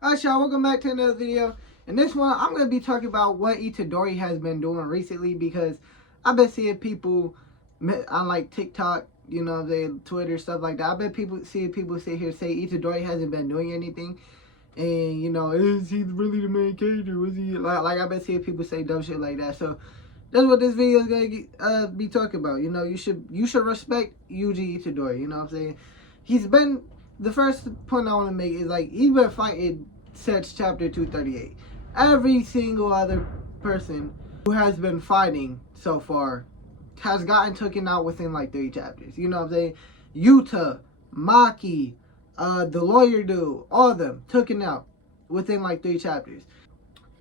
Alright, y'all, welcome back to another video. In this one, I'm going to be talking about what Itadori has been doing recently, because I've been seeing people on like TikTok, you know, Twitter, stuff like that. I've been seeing people sit here say Itadori hasn't been doing anything. And, you know, is he really the main character? Was he like I've been seeing people say dumb shit like that. So that's what this video is going to be talking about. You know, you should respect Yuji Itadori, you know what I'm saying? He's been, the first point I want to make is, like, he's been fighting since chapter 238. Every single other person who has been fighting so far has gotten taken out within like 3 chapters. You know what I'm saying? Yuta, Maki, the lawyer dude, all of them taken out within like 3 chapters.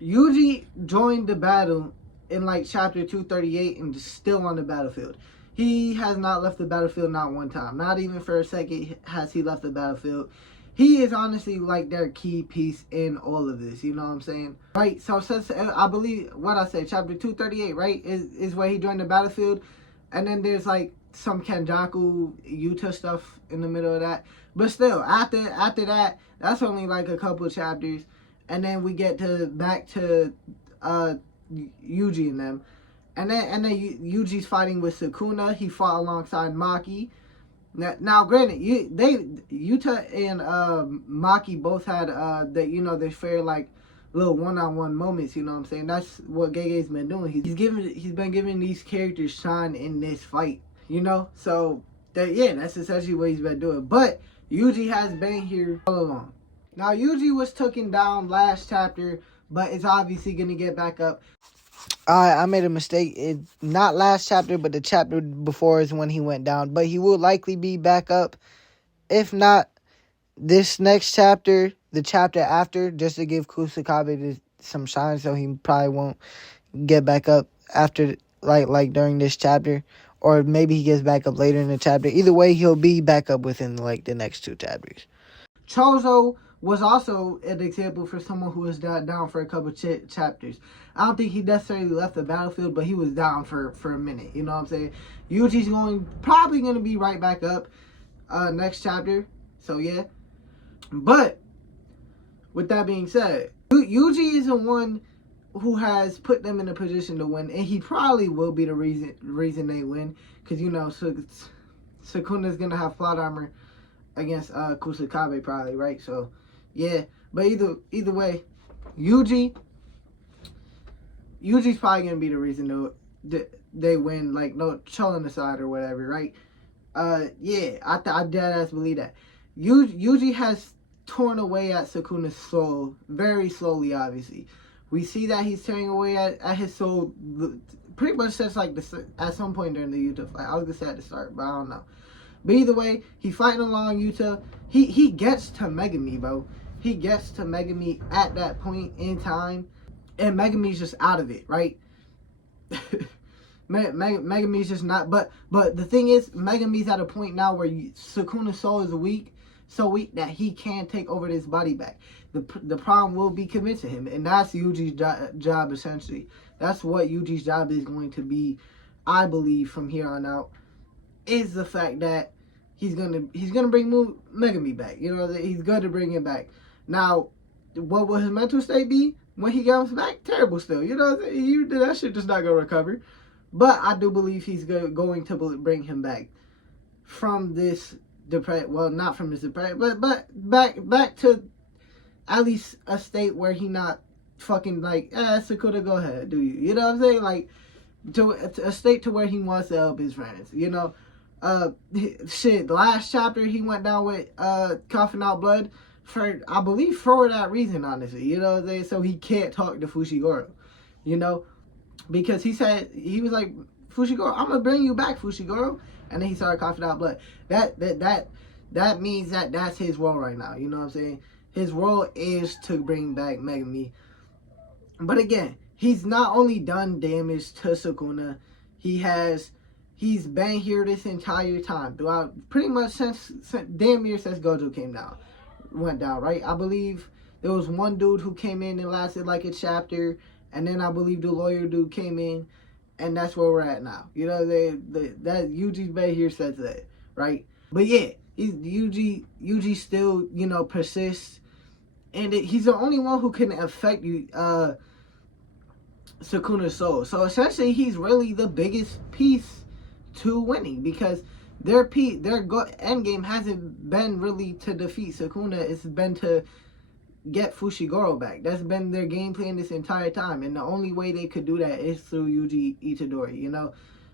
Yuji joined the battle in like chapter 238 and is still on the battlefield. He has not left the battlefield not one time. Not even for a second has he left the battlefield. He is honestly like their key piece in all of this. You know what I'm saying? Right? So since I believe what I said, chapter 238, right, is where he joined the battlefield. And then there's like some Kenjaku Yuta stuff in the middle of that. But still, after that, that's only like a couple chapters. And then we get back to Yuji and them. And then Yuji's fighting with Sukuna. He fought alongside Maki. Now granted, Yuta and Maki both had their fair like little one-on-one moments. You know what I'm saying? That's what Gege's been doing. He's been giving these characters shine in this fight. You know, so that's essentially what he's been doing. But Yuji has been here all along. Now Yuji was taken down last chapter, but it's obviously gonna get back up. I made a mistake. It's not last chapter, but the chapter before is when he went down. But he will likely be back up. If not this next chapter, the chapter after, just to give Kusakabe some shine, so he probably won't get back up after, like during this chapter. Or maybe he gets back up later in the chapter. Either way, he'll be back up within like the next 2 chapters. Chozo was also an example for someone who was down for a couple chapters. I don't think he necessarily left the battlefield, but he was down for a minute. You know what I'm saying? Yuji's probably going to be right back up next chapter. So, yeah. But, with that being said, Yuji is the one who has put them in a position to win. And he probably will be the reason they win. Because, you know, Sukuna's going to have plot armor against Kusakabe probably, right? So, yeah. But either way, Yuji's probably going to be the reason they win, like, no, chilling aside or whatever, right? Yeah, I deadass believe that. Yuji has torn away at Sukuna's soul very slowly, obviously. We see that he's tearing away at his soul pretty much since, like, at some point during the Yuta fight. I was going to say at the start, but I don't know. But either way, he's fighting along Yuta. He gets to Megami, bro. He gets to Megami at that point in time. And Megami's just out of it, right? Megami's just not. But the thing is, Megami's at a point now where Sukuna's soul is weak. So weak that he can't take over this body back. The problem will be convincing him. And that's Yuji's job, essentially. That's what Yuji's job is going to be, I believe, from here on out. Is the fact that he's gonna bring Megami back. You know, he's going to bring him back. Now, what will his mental state be when he comes back? Terrible still. You know, that shit just not gonna recover. But I do believe he's going to bring him back from this depression. Well, not from this depression, but back to at least a state where he not fucking like, Sakura, go ahead, do you? You know what I'm saying? Like, to a state to where he wants to help his friends. You know. The last chapter he went down with coughing out blood I believe for that reason, honestly, you know what I'm saying? So he can't talk to Fushiguro, you know, because he said, he was like, Fushiguro, I'm gonna bring you back, Fushiguro, and then he started coughing out blood. That means that that's his role right now, you know what I'm saying? His role is to bring back Megami. But again, he's not only done damage to Sukuna, he's been here this entire time, throughout pretty much since damn near since Gojo went down, right? I believe there was one dude who came in and lasted like a chapter, and then I believe the lawyer dude came in, and that's where we're at now. You know, that Yuji's been here since that, right? But yeah, Yuji still, you know, persists and he's the only one who can affect you, Sukuna's soul. So essentially, he's really the biggest piece to winning, because their end game hasn't been really to defeat Sukuna. It's been to get Fushiguro back. That's been their game plan this entire time, and the only way they could do that is through Yuji Itadori. You know,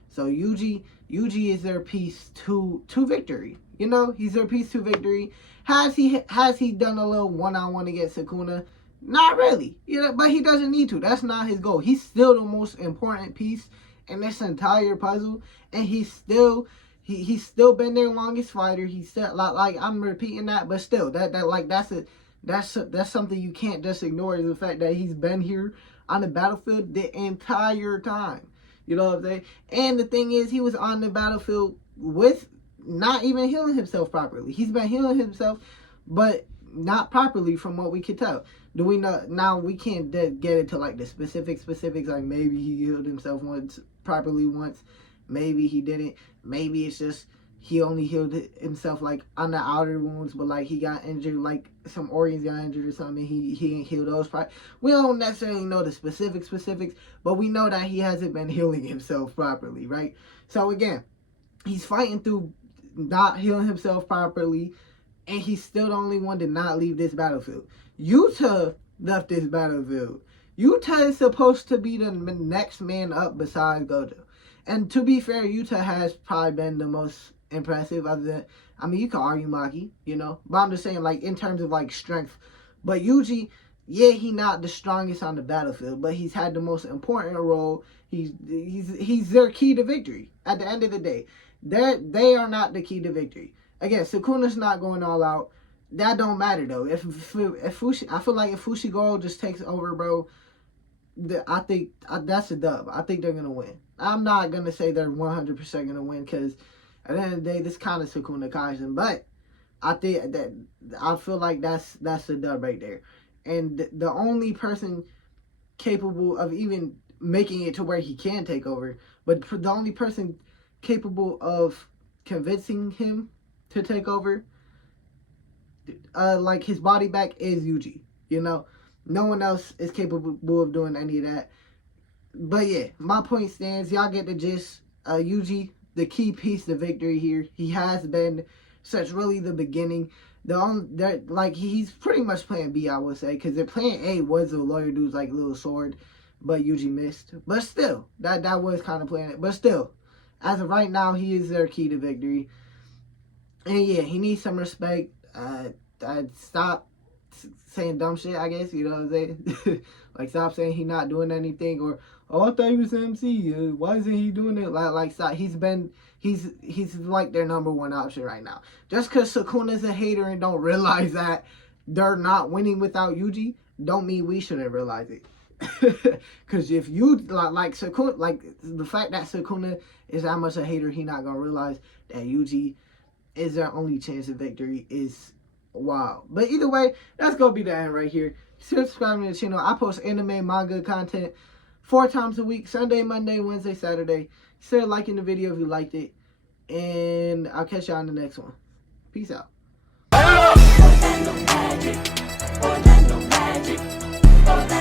so Yuji is their piece to victory. You know, he's their piece to victory. Has he done a little one-on-one against Sukuna? Not really. You know, but he doesn't need to. That's not his goal. He's still the most important piece in this entire puzzle, and he's still been their longest fighter. He's still like I'm repeating that, but still that's something you can't just ignore, is the fact that he's been here on the battlefield the entire time. You know what I'm saying? And the thing is, he was on the battlefield with not even healing himself properly. He's been healing himself, but not properly from what we could tell. Do we know? Now we can't get into like the specifics, like maybe he healed himself properly once, maybe he didn't, maybe it's just he only healed himself like on the outer wounds, but like he got injured, like some organs got injured or something, he didn't heal those parts. We don't necessarily know the specifics, but we know that he hasn't been healing himself properly, right? So again, he's fighting through not healing himself properly, and he's still the only one to not leave this battlefield. Yuta left this battlefield. Yuta is supposed to be the next man up besides Gojo. And to be fair, Yuta has probably been the most impressive other than, I mean, you can argue Maki, you know, but I'm just saying, like, in terms of like strength. But Yuji, yeah, he not the strongest on the battlefield, but he's had the most important role. He's their key to victory. At the end of the day, they are not the key to victory. Again, Sukuna's not going all out. That don't matter though. I feel like if Fushiguro just takes over, bro, I think that's a dub. I think they're gonna win. I'm not gonna say they're 100% gonna win, because at the end of the day, this kind of Sukuna Kaisen. But I feel like that's a dub right there. And the only person capable of even making it to where he can take over, but the only person capable of convincing him to take over, like his body back, is Yuji. You know, no one else is capable of doing any of that. But yeah, my point stands. Y'all get the gist. Yuji, the key piece to victory here. He has been since really the beginning. Like he's pretty much plan B, I would say, because their plan A was the lawyer dude's like little sword, but Yuji missed. But still, that was kind of plan. But still, as of right now, he is their key to victory. And yeah, he needs some respect. Stop saying dumb shit, I guess, you know what I'm saying? Like, stop saying he not doing anything, or, oh, I thought he was MC, why isn't he doing it? Like stop. He's like their number one option right now. Just because Sukuna's a hater and don't realize that they're not winning without Yuji, don't mean we shouldn't realize it. Because if you, like Sukuna, like, the fact that Sukuna is that much a hater, he not gonna realize that Yuji is their only chance of victory is wow. But either way, that's gonna be the end right here. Subscribe to the channel. I post anime, manga content 4 times a week: Sunday, Monday, Wednesday, Saturday. Consider liking the video if you liked it, and I'll catch y'all in the next one. Peace out. Orlando magic, Orlando magic, Orlando